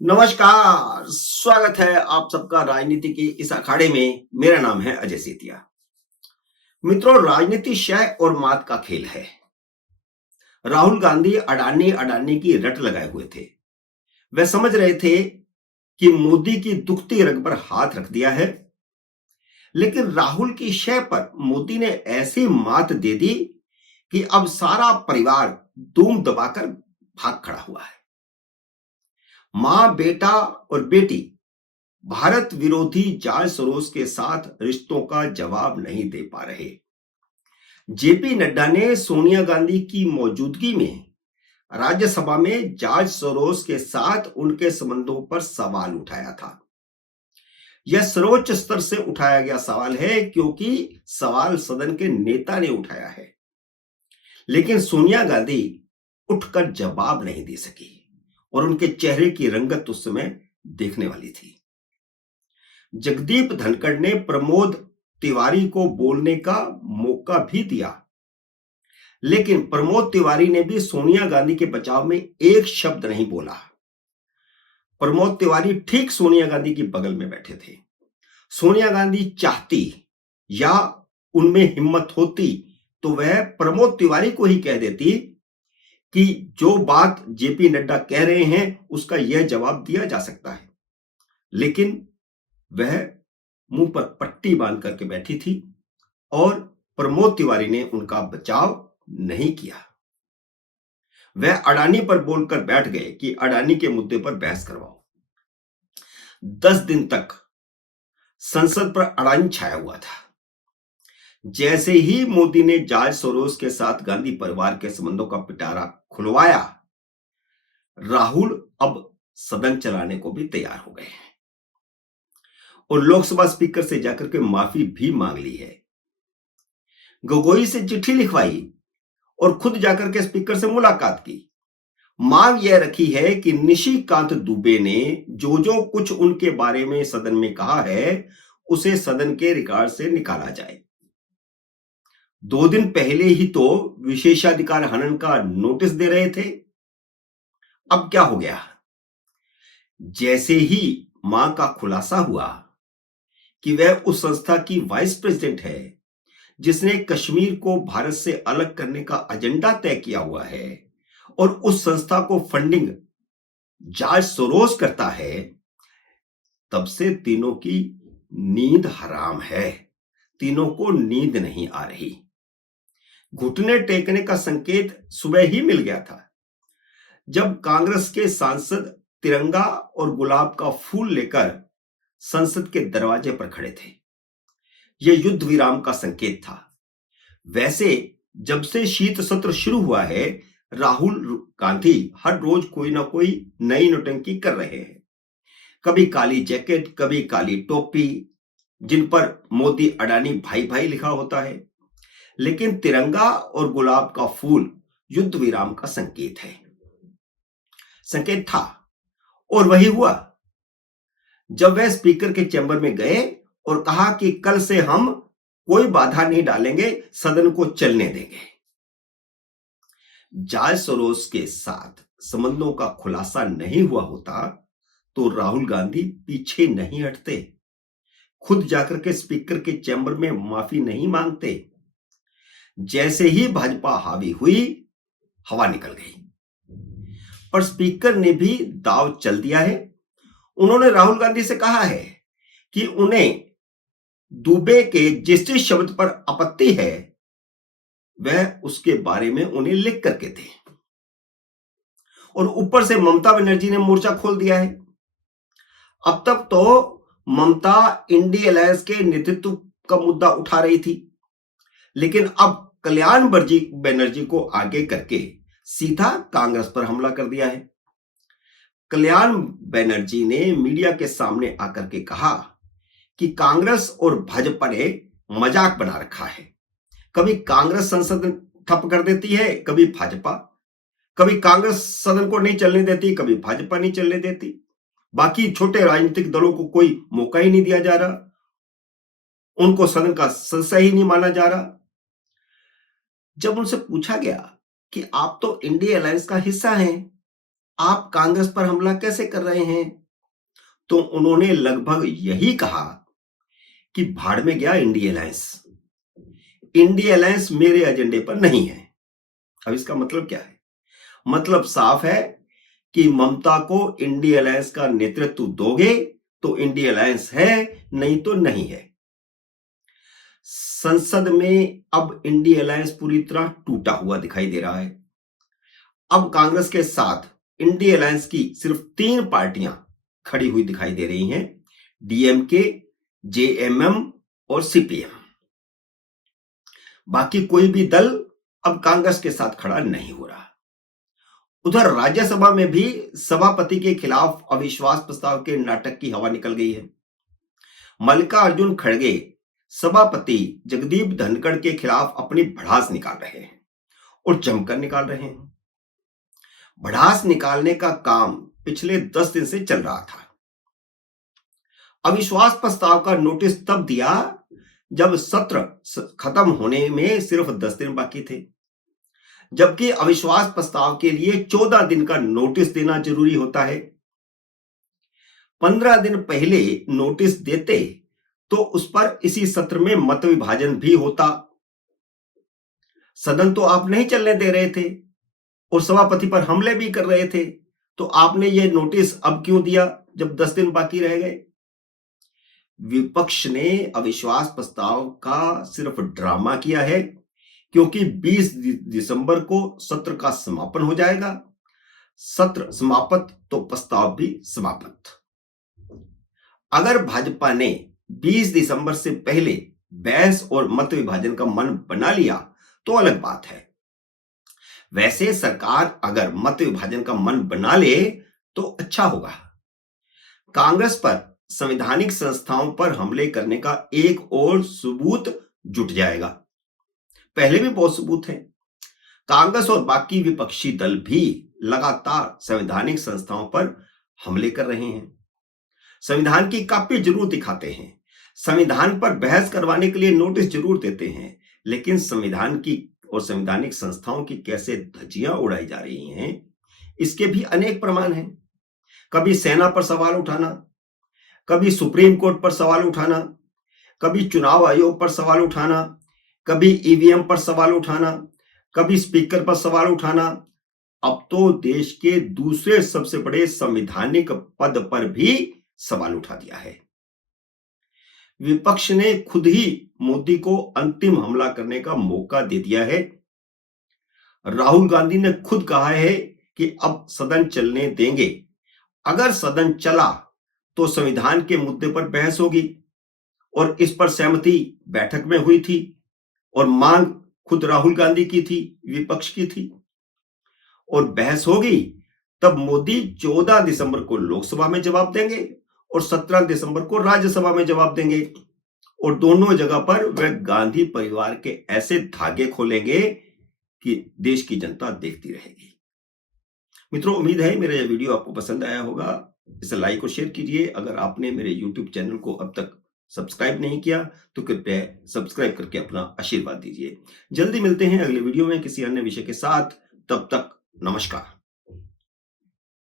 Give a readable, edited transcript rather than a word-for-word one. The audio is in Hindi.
नमस्कार, स्वागत है आप सबका राजनीति की इस अखाड़े में। मेरा नाम है अजय सेतिया। मित्रों, राजनीति शय और मात का खेल है। राहुल गांधी अडानी अडानी की रट लगाए हुए थे। वे समझ रहे थे कि मोदी की दुखती रग पर हाथ रख दिया है, लेकिन राहुल की शय पर मोदी ने ऐसी मात दे दी कि अब सारा परिवार दूम दबाकर भाग खड़ा हुआ है। मां, बेटा और बेटी भारत विरोधी जाल सरोस के साथ रिश्तों का जवाब नहीं दे पा रहे। जेपी नड्डा ने सोनिया गांधी की मौजूदगी में राज्यसभा में जॉर्ज सोरोस के साथ उनके संबंधों पर सवाल उठाया था। यह सर्वोच्च स्तर से उठाया गया सवाल है, क्योंकि सवाल सदन के नेता ने उठाया है। लेकिन सोनिया गांधी उठकर जवाब नहीं दे सकी और उनके चेहरे की रंगत उस समय देखने वाली थी। जगदीप धनखड़ ने प्रमोद तिवारी को बोलने का मौका भी दिया, लेकिन प्रमोद तिवारी ने भी सोनिया गांधी के बचाव में एक शब्द नहीं बोला। प्रमोद तिवारी ठीक सोनिया गांधी की बगल में बैठे थे। सोनिया गांधी चाहती या उनमें हिम्मत होती तो वह प्रमोद तिवारी को ही कह देती कि जो बात जेपी नड्डा कह रहे हैं उसका यह जवाब दिया जा सकता है, लेकिन वह मुंह पर पट्टी बांध करके बैठी थी और प्रमोद तिवारी ने उनका बचाव नहीं किया। वह अडानी पर बोलकर बैठ गए कि अडानी के मुद्दे पर बहस करवाओ। 10 दिन तक संसद पर अडानी छाया हुआ था। जैसे ही मोदी ने जॉर्ज सोरोस के साथ गांधी परिवार के संबंधों का पिटारा खुलवाया, राहुल अब सदन चलाने को भी तैयार हो गए हैं और लोकसभा स्पीकर से जाकर के माफी भी मांग ली है। गोगोई से चिट्ठी लिखवाई और खुद जाकर के स्पीकर से मुलाकात की। मांग यह रखी है कि निशिकांत दुबे ने जो जो कुछ उनके बारे में सदन में कहा है उसे सदन के रिकॉर्ड से निकाला जाए। 2 दिन पहले ही तो विशेषाधिकार हनन का नोटिस दे रहे थे। अब क्या हो गया? जैसे ही मां का खुलासा हुआ कि वह उस संस्था की वाइस प्रेसिडेंट है जिसने कश्मीर को भारत से अलग करने का एजेंडा तय किया हुआ है और उस संस्था को फंडिंग जॉर्ज सोरोस करता है, तब से तीनों की नींद हराम है। तीनों को नींद नहीं आ रही। घुटने टेकने का संकेत सुबह ही मिल गया था, जब कांग्रेस के सांसद तिरंगा और गुलाब का फूल लेकर संसद के दरवाजे पर खड़े थे। यह युद्ध विराम का संकेत था। वैसे जब से शीत सत्र शुरू हुआ है, राहुल गांधी हर रोज कोई ना कोई नई नौटंकी कर रहे हैं। कभी काली जैकेट, कभी काली टोपी, जिन पर मोदी अडानी भाई भाई लिखा होता है। लेकिन तिरंगा और गुलाब का फूल युद्ध विराम का संकेत है, संकेत था। और वही हुआ जब वह स्पीकर के चैम्बर में गए और कहा कि कल से हम कोई बाधा नहीं डालेंगे, सदन को चलने देंगे। जॉर्ज सोरोस के साथ संबंधों का खुलासा नहीं हुआ होता तो राहुल गांधी पीछे नहीं हटते, खुद जाकर के स्पीकर के चैम्बर में माफी नहीं मांगते। जैसे ही भाजपा हावी हुई, हवा निकल गई। पर स्पीकर ने भी दांव चल दिया है। उन्होंने राहुल गांधी से कहा है कि उन्हें दुबे के जिस जिस शब्द पर आपत्ति है वह उसके बारे में उन्हें लिख करके थे। और ऊपर से ममता बनर्जी ने मोर्चा खोल दिया है। अब तक तो ममता इंडी अलायंस के नेतृत्व का मुद्दा उठा रही थी, लेकिन अब कल्याण बनर्जी को आगे करके सीधा कांग्रेस पर हमला कर दिया है। कल्याण बनर्जी ने मीडिया के सामने आकर के कहा कि कांग्रेस और भाजपा ने मजाक बना रखा है। कभी कांग्रेस संसद ठप कर देती है, कभी भाजपा। कभी कांग्रेस सदन को नहीं चलने देती, कभी भाजपा नहीं चलने देती। बाकी छोटे राजनीतिक दलों को कोई मौका ही नहीं दिया जा रहा, उनको सदन का सदस्य ही नहीं माना जा रहा। जब उनसे पूछा गया कि आप तो इंडिया अलायंस का हिस्सा हैं, आप कांग्रेस पर हमला कैसे कर रहे हैं? तो उन्होंने लगभग यही कहा कि भाड़ में गया इंडिया अलायंस। इंडिया अलायंस मेरे एजेंडे पर नहीं है। अब इसका मतलब क्या है? मतलब साफ है कि ममता को इंडिया अलायंस का नेतृत्व दोगे तो इंडिया अलायंस है, नहीं तो नहीं है। संसद में अब इंडिया अलायंस पूरी तरह टूटा हुआ दिखाई दे रहा है। अब कांग्रेस के साथ इंडिया अलायंस की सिर्फ 3 पार्टियां खड़ी हुई दिखाई दे रही हैं, डीएमके, जेएमएम और सीपीएम। बाकी कोई भी दल अब कांग्रेस के साथ खड़ा नहीं हो रहा। उधर राज्यसभा में भी सभापति के खिलाफ अविश्वास प्रस्ताव के नाटक की हवा निकल गई है। मल्लिकार्जुन खड़गे सभापति जगदीप धनखड़ के खिलाफ अपनी भड़ास निकाल रहे हैं और जमकर निकाल रहे हैं। भड़ास निकालने का काम पिछले 10 दिन से चल रहा था। अविश्वास प्रस्ताव का नोटिस तब दिया जब सत्र खत्म होने में सिर्फ 10 दिन बाकी थे, जबकि अविश्वास प्रस्ताव के लिए 14 दिन का नोटिस देना जरूरी होता है। 15 दिन पहले नोटिस देते तो उस पर इसी सत्र में मत विभाजन भी होता। सदन तो आप नहीं चलने दे रहे थे और सभापति पर हमले भी कर रहे थे, तो आपने यह नोटिस अब क्यों दिया जब 10 दिन बाकी रह गए? विपक्ष ने अविश्वास प्रस्ताव का सिर्फ ड्रामा किया है, क्योंकि 20 दिसंबर को सत्र का समापन हो जाएगा। सत्र समाप्त तो प्रस्ताव भी समाप्त। अगर भाजपा ने 20 दिसंबर से पहले बहस और मत विभाजन का मन बना लिया तो अलग बात है। वैसे सरकार अगर मत विभाजन का मन बना ले तो अच्छा होगा। कांग्रेस पर संवैधानिक संस्थाओं पर हमले करने का एक और सबूत जुट जाएगा। पहले भी बहुत सबूत हैं। कांग्रेस और बाकी विपक्षी दल भी लगातार संवैधानिक संस्थाओं पर हमले कर रहे हैं। संविधान की कॉपी जरूर दिखाते हैं, संविधान पर बहस करवाने के लिए नोटिस जरूर देते हैं, लेकिन संविधान की और संवैधानिक संस्थाओं की कैसे धज्जियां उड़ाई जा रही हैं, इसके भी अनेक प्रमाण हैं। कभी सेना पर सवाल उठाना, कभी सुप्रीम कोर्ट पर सवाल उठाना, कभी चुनाव आयोग पर सवाल उठाना, कभी ईवीएम पर सवाल उठाना, कभी स्पीकर पर सवाल उठाना। अब तो देश के दूसरे सबसे बड़े संवैधानिक पद पर भी सवाल उठा दिया है। विपक्ष ने खुद ही मोदी को अंतिम हमला करने का मौका दे दिया है। राहुल गांधी ने खुद कहा है कि अब सदन चलने देंगे। अगर सदन चला तो संविधान के मुद्दे पर बहस होगी और इस पर सहमति बैठक में हुई थी और मांग खुद राहुल गांधी की थी, विपक्ष की थी। और बहस होगी तब मोदी 14 दिसंबर को लोकसभा में जवाब देंगे और 17 दिसंबर को राज्यसभा में जवाब देंगे और दोनों जगह पर वे गांधी परिवार के ऐसे धागे खोलेंगे कि देश की जनता देखती रहेगी। मित्रों, उम्मीद है मेरा यह वीडियो आपको पसंद आया होगा। इसे लाइक और शेयर कीजिए। अगर आपने मेरे यूट्यूब चैनल को अब तक सब्सक्राइब नहीं किया तो कृपया सब्सक्राइब करके अपना आशीर्वाद दीजिए। जल्दी मिलते हैं अगले वीडियो में किसी अन्य विषय के साथ। तब तक नमस्कार।